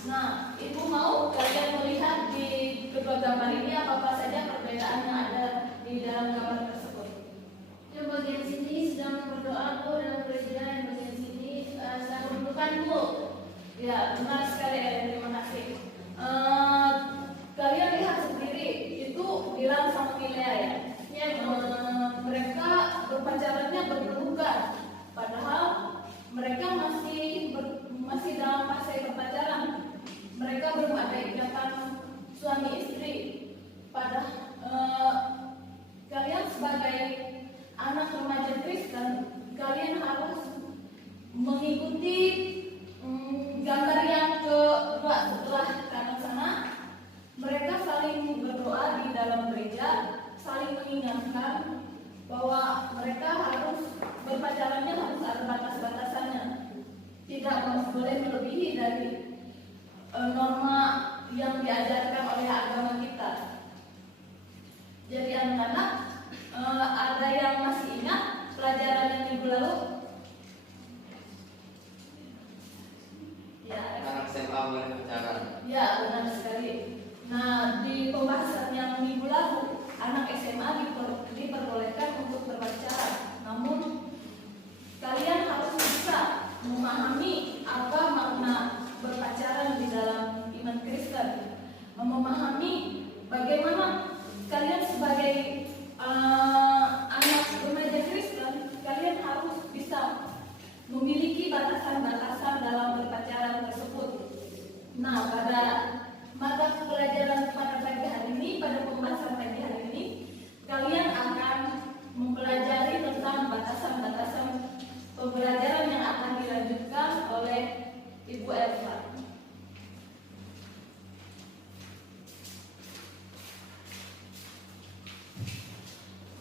Nah, Ibu mau kalian melihat di kedua gambar ini apa saja perbedaan yang ada di dalam gambar tersebut. Yang bagian sini sedang berdoa Bu, dalam gereja. Yang bagian sini sedang berdukan Bu. Ya, benar sekali Ellen, terima kasih. Kalian lihat sendiri, itu bilang sama Milea ya. Mereka berpacarannya berpelukan, padahal mereka masih dalam fase berpacaran. Mereka belum ada ikatan suami istri. Kalian sebagai anak remaja Kristen, kalian harus mengikuti gambar yang kedua setelah kanan sana. Mereka saling berdoa di dalam gereja, saling mengingatkan bahwa mereka harus berpacarannya harus ada batas-batasannya, tidak boleh melebihi dari norma yang diajarkan oleh agama kita. Jadi anak-anak, ada yang masih ingat pelajaran yang minggu lalu? Ya, anak SMA boleh pacaran. Ya, benar sekali. Nah, di pembahasan yang minggu lalu, anak SMA diperbolehkan untuk berpacaran. Namun, kalian harus bisa memahami apa makna berpacaran di dalam iman Kristen. Memahami bagaimana kalian sebagai anak remaja Kristen, kalian harus bisa memiliki batasan-batasan dalam berpacaran tersebut. Nah, pada mata pelajaran pada pagi hari ini, pada pembahasan pagi hari ini, kalian akan mempelajari tentang batasan-batasan pembelajaran yang akan dilanjutkan oleh Ibu Elva.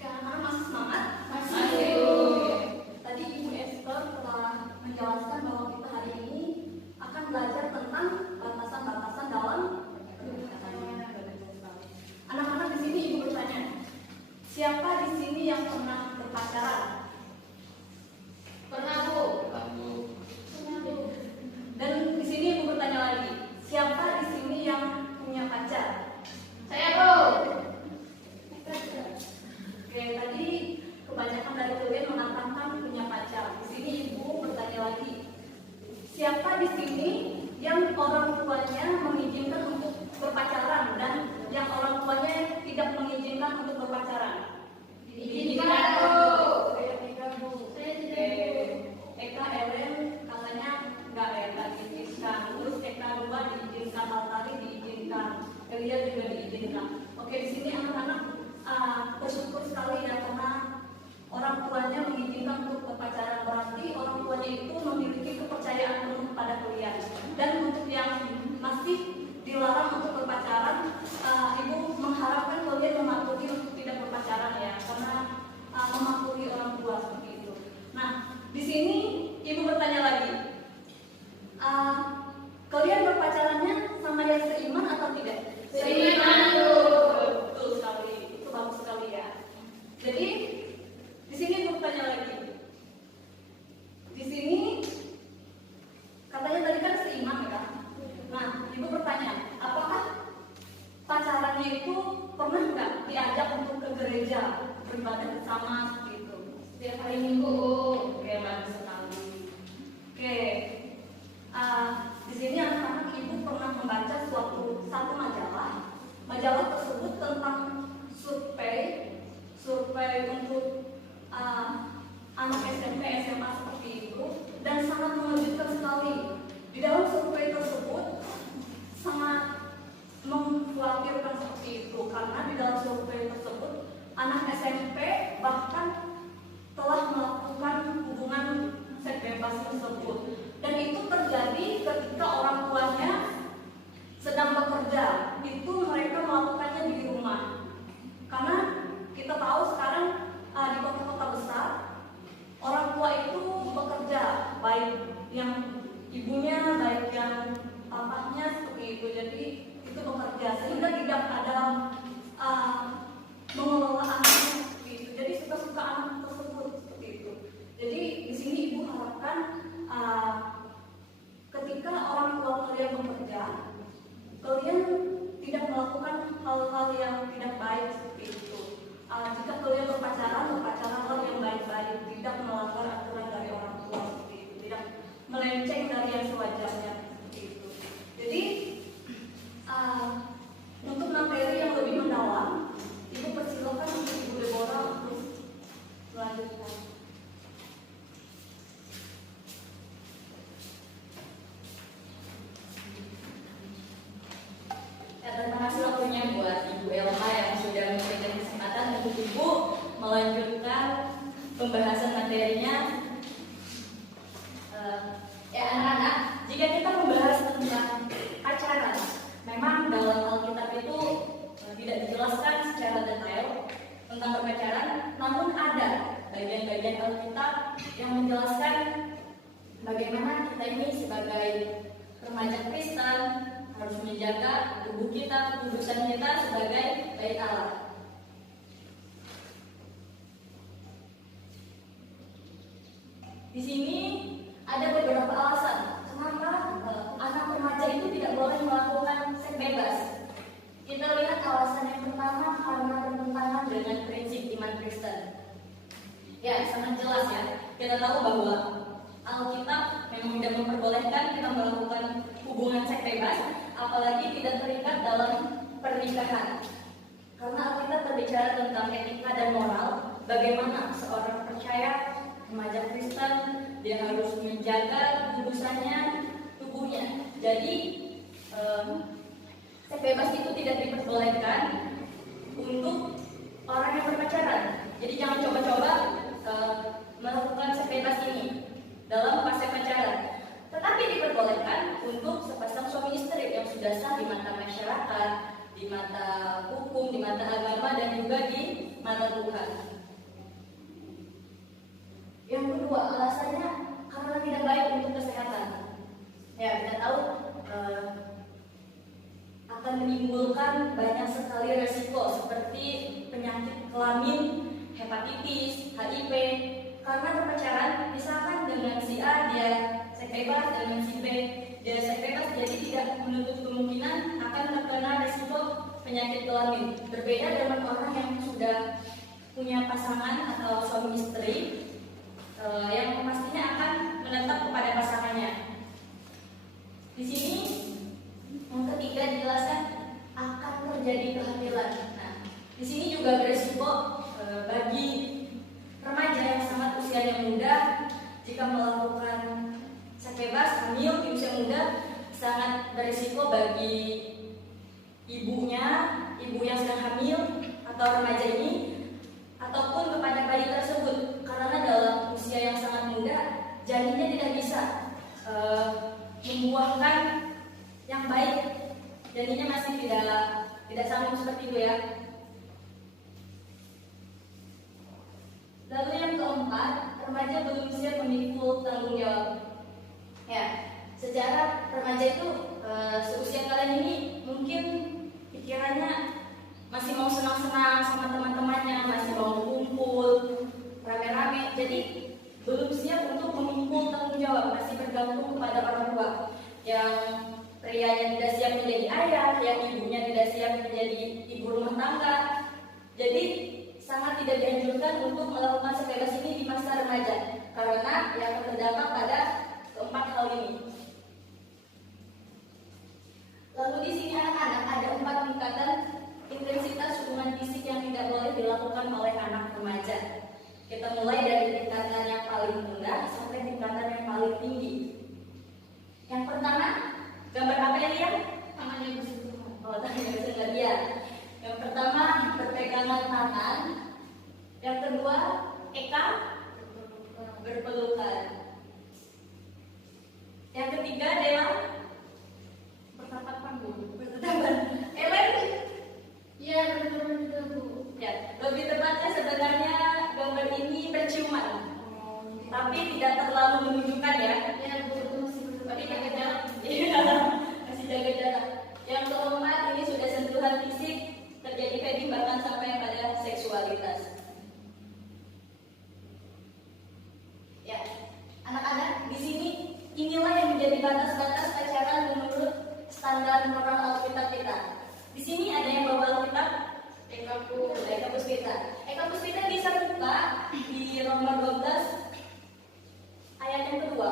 Karena masih semangat? Masih. Tadi Ibu Esther telah menjelaskan bahwa kita hari ini akan belajar tentang batasan-batasan dalam anak-anak. Di sini Ibu bertanya, siapa di sini yang pernah berpacaran? Pernah, Bu? Lalu Pernah, Bu. Dan di sini Ibu bertanya lagi, siapa di sini yang punya pacar? Saya, Bu. Oke, tadi kebanyakan dari kalian mengatakan punya pacar. Di sini Ibu bertanya lagi, siapa di sini yang orang tuanya mengizinkan untuk berpacaran dan yang orang tuanya tidak mengizinkan untuk berpacaran? Diizinkan, Bu. Saya tidak, Bu. Eka, Ellen katanya nggak diizinkan. Terus Eka 2 diizinkan, Altari diizinkan, Elia juga diizinkan. Oke, di sini anak-anak bersyukur sekali ya karena orang tuanya mengizinkan untuk berpacaran. Berarti orang tuanya itu memiliki kepercayaan penuh kepada kalian. Dan untuk yang masih dilarang untuk berpacaran, Ibu mengharapkan kalian mematuhi untuk tidak berpacaran ya, karena mematuhi orang tua seperti itu. Nah, di sini Ibu bertanya lagi, kalian berpacarannya sama yang seiman atau tidak? Seiman, Bu. Betul sekali, itu bagus sekali ya. Jadi di sini Ibu bertanya lagi, di sini katanya tadi kan seiman ya kan? Nah, Ibu bertanya, apakah pacarannya itu pernah nggak diajak untuk ke gereja beribadah bersama gitu? Setiap hari Minggu, Bu. Oke, bagus sekali. Oke, di sini anak-anak Ibu pernah membaca satu majalah. Majalah tersebut tentang survei untuk anak SMP, SMA seperti itu, dan sangat mengejutkan sekali. Di dalam survei tersebut sangat mengkhawatirkan seperti itu, karena di dalam survei tersebut anak SMP bahkan telah melakukan hubungan seks bebas tersebut, dan itu terjadi ketika orang tuanya sedang bekerja. Itu mereka melakukannya di rumah, karena kita tahu sekarang di kota-kota besar orang tua itu bekerja, baik yang ibunya, baik yang papahnya seperti itu. Jadi itu bekerja sehingga tidak ada mengelola anaknya seperti itu. Jadi suka-suka anak tersebut seperti itu. Jadi di sini Ibu harapkan ketika orang tua kalian bekerja, melenceng dari yang sewajarnya gitu. Jadi untuk materi yang lebih mendalam, Ibu persilakan untuk Ibu Deborah untuk melanjutkan. Ya, terima kasih waktunya buat Ibu Elma yang sudah memberikan kesempatan untuk Ibu melanjutkan pembahasan materinya. Ya anak-anak, jika kita membahas tentang pacaran, memang dalam Alkitab itu tidak dijelaskan secara detail tentang berpacaran, namun ada bagian-bagian Alkitab yang menjelaskan bagaimana kita ini sebagai remaja Kristen harus menjaga tubuh kita, kudusan kita sebagai bait Allah. Di sini ada beberapa alasan kenapa anak remaja itu tidak boleh melakukan seks bebas. Kita lihat alasan yang pertama karena bertentangan dengan prinsip iman Kristen. Ya, sangat jelas ya. Kita tahu bahwa Alkitab memang tidak memperbolehkan kita melakukan hubungan seks bebas, apalagi tidak terikat dalam pernikahan. Karena Alkitab berbicara tentang etika dan moral, bagaimana seorang percaya remaja Kristen dia harus menjaga kudusannya, tubuhnya. Jadi seks bebas itu tidak diperbolehkan untuk orang yang berpacaran. Jadi jangan coba-coba melakukan seks bebas ini dalam fase pacaran. Tetapi diperbolehkan untuk sepasang suami istri yang sudah sah di mata masyarakat, di mata hukum, di mata agama, dan juga di mata Tuhan. Yang kedua, alasannya karena tidak baik untuk kesehatan. Ya, kita tahu akan menimbulkan banyak sekali resiko seperti penyakit kelamin, hepatitis, HIV. Karena berpacaran, misalkan dengan si A dia seks bebas, dengan si B dia seks bebas, jadi tidak menutup kemungkinan akan terkena resiko penyakit kelamin. Berbeda dengan orang yang sudah punya pasangan atau suami istri yang pastinya akan menetap kepada pasangannya. Di sini yang ketiga dijelaskan akan terjadi kehamilan. Nah, di sini juga berisiko bagi remaja yang sangat usianya muda jika melakukan seks bebas, hamil di usia muda, sangat berisiko bagi ibunya, ibu yang sedang hamil atau remaja ini, ataupun kepada bayi tersebut, karena dalam usia yang sangat muda janinnya tidak bisa membuahkan yang baik, janinnya masih tidak sanggup seperti itu ya. Lalu yang keempat, remaja belum siap memikul tanggung jawab. Ya, secara remaja itu seusia kalian ini mungkin pikirannya masih mau senang-senang sama teman-temannya, masih mau kumpul rame-rame, jadi belum siap untuk memikul tanggung jawab, masih bergantung kepada orang tua. Yang prianya tidak siap menjadi ayah, yang ibunya tidak siap menjadi ibu rumah tangga. Jadi sangat tidak dianjurkan untuk melakukan seks bebas ini di masa remaja, karena yang terdampak pada keempat hal ini. Lalu di sini anak-anak ada 4 tingkatan intensitas hubungan fisik yang tidak boleh dilakukan oleh anak remaja. Kita mulai dari tingkatan yang paling rendah sampai tingkatan yang paling tinggi. Yang pertama, gambar apa ya lihat? Tangan yang bersentuhan. Oh, tangan yang bersentuhan ya. Yang pertama, berpegangan tangan. Yang kedua, eka berpelukan. Yang ketiga adalah Bertatapan, Bu. bertatapan. Ellen? Iya, bertatapan juga, Bu. Ya, lebih tepatnya sebenarnya gambar ini berciuman, tapi tidak terlalu menunjukkan ya. Ya, Bu, itu masih bertatapan. Tapi jaga jarak. Iya, masih jaga jarak. Yang keempat ini sudah sentuhan fisik, terjadi pegging bahkan sampai pada seksualitas. Ya, anak-anak di sini inilah yang menjadi batas-batas pacaran menurut standar moral Alkitab kita. Di sini ada yang bawa Alkitab. Eka Puspita. Eka Puspita bisa buka di nomor 12 ayat yang kedua.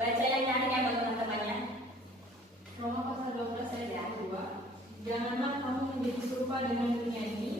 Baik. serupa dengan dunia ini,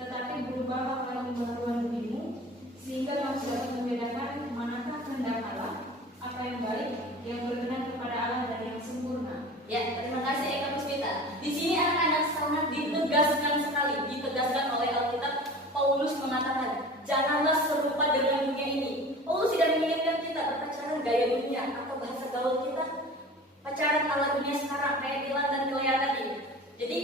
tetapi berubahlah oleh pembaharuan bodimu, sehingga kamu dapat membedakan manakah kehendak Allah, apa yang baik, yang berkenan kepada Allah dan yang sempurna. Ya, terima kasih Eka Puspita. Di sini anak-anak sangat ditegaskan sekali, ditegaskan oleh Alkitab. Paulus mengatakan, janganlah serupa dengan dunia ini. Paulus tidak menginginkan kita berpacaran gaya dunia, atau bahasa gaul kita pacaran ala dunia sekarang kayak Dilan dan Lea tadi. Jadi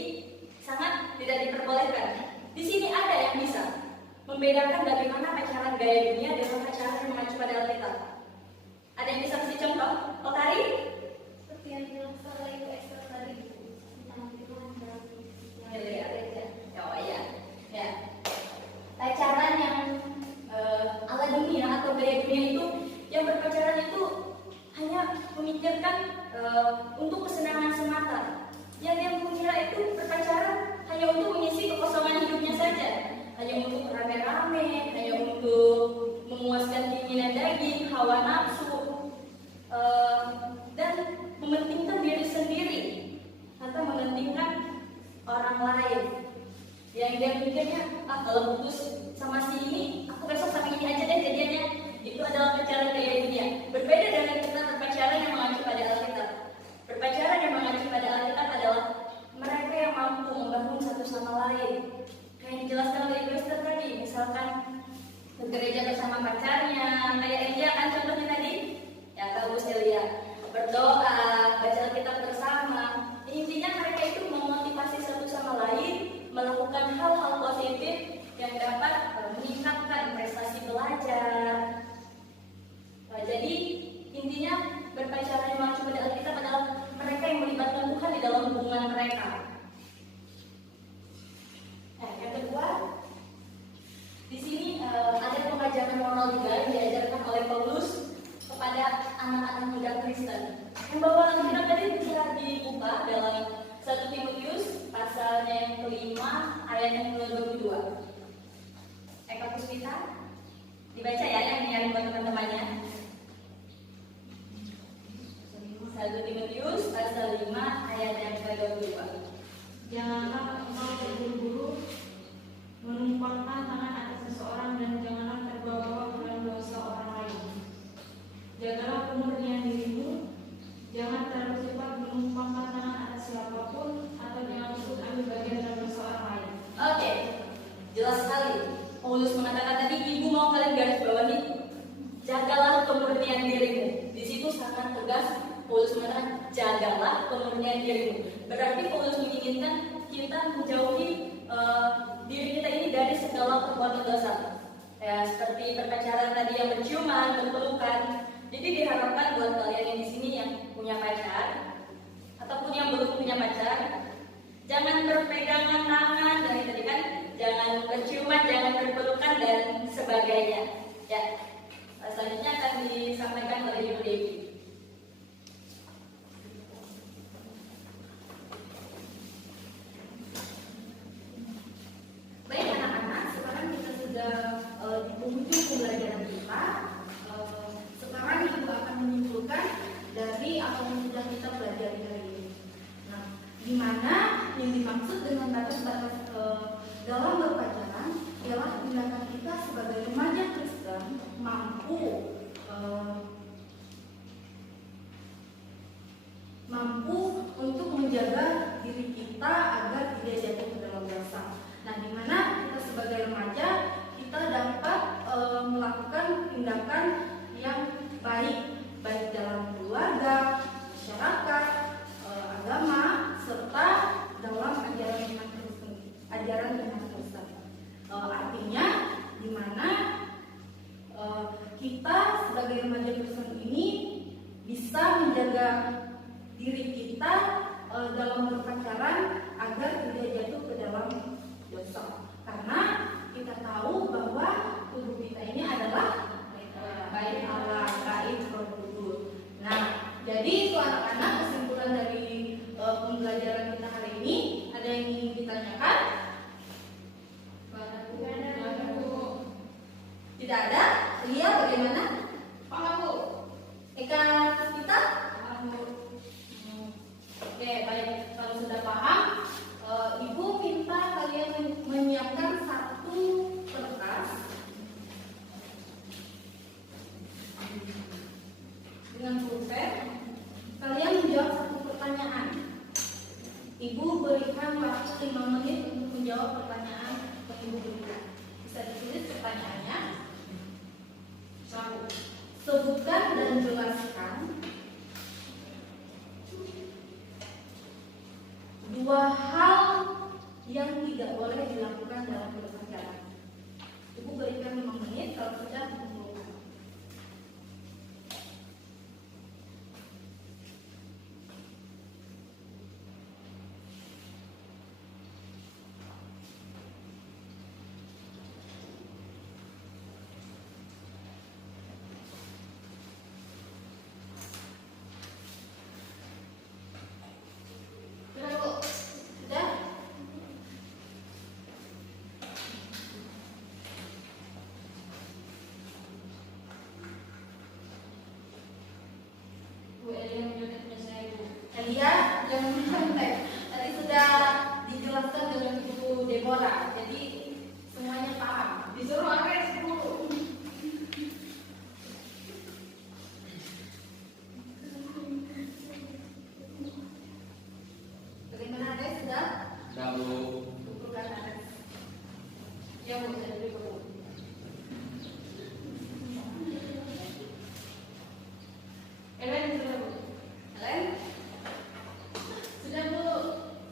sangat tidak diperbolehkan. Di sini ada yang bisa membedakan bagaimana pacaran gaya dunia dengan pacaran yang mengacu pada Alkitab. Ada yang bisa kasih contoh? Otari? Seperti yang bilang salah itu ekstra tadi. Oh iya, ya. Pacaran yang ala dunia atau gaya dunia itu, yang berpacaran itu hanya memikirkan untuk kesenangan semata. Yang dia mengira itu berpacaran hanya untuk mengisi kekosongan hidupnya saja, hanya untuk rame-rame, hanya untuk memuaskan keinginan daging, hawa nafsu, dan mementingkan diri sendiri atau mementingkan orang lain. Yang dia pikirnya, kalau putus sama si ini, aku besok sama ini aja deh jadiannya. Itu adalah pacaran gaya dunia. Berbeda dengan kita berpacaran yang mengacu pada Alkitab. Berpacaran yang mengacu pada Alkitab adalah mereka yang mampu membangun satu sama lain. Kayak yang dijelaskan oleh Ibu Esther tadi, misalkan ke gereja bersama pacarnya, kayak Elia kan contohnya tadi, ya bagus Elia, berdoa, baca Alkitab bersama. Intinya mereka itu memotivasi satu sama lain, melakukan hal-hal positif yang dapat meningkatkan prestasi belajar. Jadi intinya berpacaran yang mengacu pada Alkitab adalah mereka yang melibatkan Tuhan di dalam hubungan mereka. Nah, yang kedua, di sini ada pengajaran moral juga yang diajarkan oleh Paulus kepada anak-anak muda Kristen. Yang bawaan Alkitab tadi bisa dibuka dalam 1 Timotius pasalnya yang kelima ayat yang ke-22. Eka Puspita, dibaca ya yang nyari buat teman-temannya. 1 Timotius pasal 5 ayat yang ke-22. Janganlah engkau terburu-buru menumpangkan tangan atas seseorang, dan janganlah terbawa-bawa dalam dosa orang lain. Jagalah kemurnian dirimu, jangan terlalu cepat menumpangkan tangan atas siapapun, atau jangan ikut ambil bagian dalam dosa orang lain. Oke, jelas sekali. Paulus mengatakan tadi, ibu mau kalian garis bawahi, jagalah kemurnian dirimu. Di situ sangat tegas. Paulus mengatakan, jagalah kemurnian dirimu. Berarti Paulus menginginkan kita menjauhi diri kita ini dari segala perbuatan dosa. Ya, seperti berpacaran tadi yang berciuman, berpelukan. Jadi diharapkan buat kalian yang di sini yang punya pacar ataupun yang belum punya pacar, jangan berpegangan tangan dari tadi kan, jangan berciuman, jangan berpelukan dan sebagainya. Ya, selanjutnya akan disampaikan oleh Ibu Dewi. Baik anak-anak, sekarang kita sudah di penghujung pembelajaran kita. Sekarang Ibu akan menyimpulkan dari apa yang sudah kita pelajari hari ini. Nah, di mana yang dimaksud dengan batas-batas dalam berpacaran ialah tindakan kita sebagai remaja Kristen mampu untuk menjaga diri kita agar tidak jatuh ke dalam dosa. Nah, di mana kita sebagai remaja kita dapat melakukan tindakan yang baik dalam keluarga, masyarakat, agama, serta dalam ajaran iman Kristen. Artinya, di mana kita sebagai remaja Kristen ini bisa menjaga diri kita dalam berpacaran agar tidak jatuh ke dalam dosa. Karena kita tahu bahwa tubuh kita ini adalah bait Allah, bait Roh Kudus. Nah, jadi itu anak-anak kesimpulan dari pembelajaran kita hari ini. Ada yang ingin ditanyakan? Tidak ada? Iya, bagaimana? Paham, Bu? Eka kita? Paham, Bu. Oke, baik. Kalau sudah paham, Ibu minta kalian dengan pulpen, kalian menjawab satu pertanyaan. Ibu berikan waktu 5 menit untuk menjawab pertanyaan yang Ibu berikan. Bisa ditulis pertanyaannya. Sebutkan dan jelaskan 2 hal yang tidak boleh dilakukan dalam berpacaran. Ibu berikan 5 menit, kalau sudah kumpulkan. Sudah, Bu? Sudah? Bu Elia menjawab punya saya, Bu. Elia, jangan mencontek. Tadi sudah dijelaskan dengan Ibu Deborah, jadi semuanya paham. Disuruh Ares dulu. Bagaimana Ares, sudah? Sudah, Bu. Kumpulkan Ares. Ya, Bu, saya beri, Bu. Ellen sudah, Bu. Ellen? Sudah, Bu.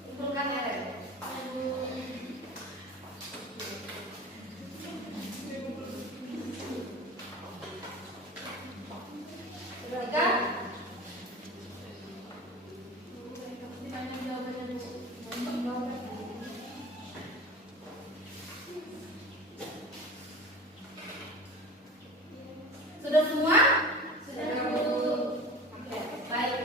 Kumpulkan Ellen. Sudah kan? Ditanya jawabannya dulu. Sudah semua? Sudah, Bu. Oke, baik.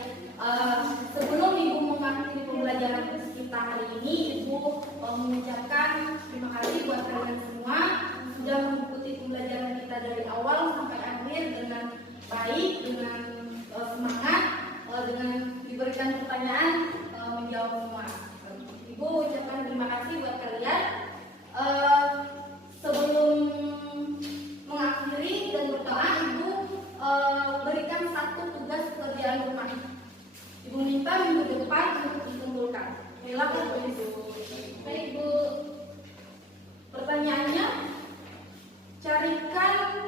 Sebelum Ibu mengakhiri pembelajaran kita hari ini, Ibu mengucapkan terima kasih buat kalian semua yang sudah mengikuti pembelajaran kita dari awal sampai akhir dengan baik, dengan semangat, dengan diberikan pertanyaan, menjawab semua. Ibu ucapkan terima kasih buat kalian. Sebelum mengakhiri dan berdoa, Ibu berikan satu tugas pekerjaan rumah. Ibu minta minggu depan untuk dikumpulkan. Silakan Bu Ibu. Baik Bu. Pertanyaannya, carikan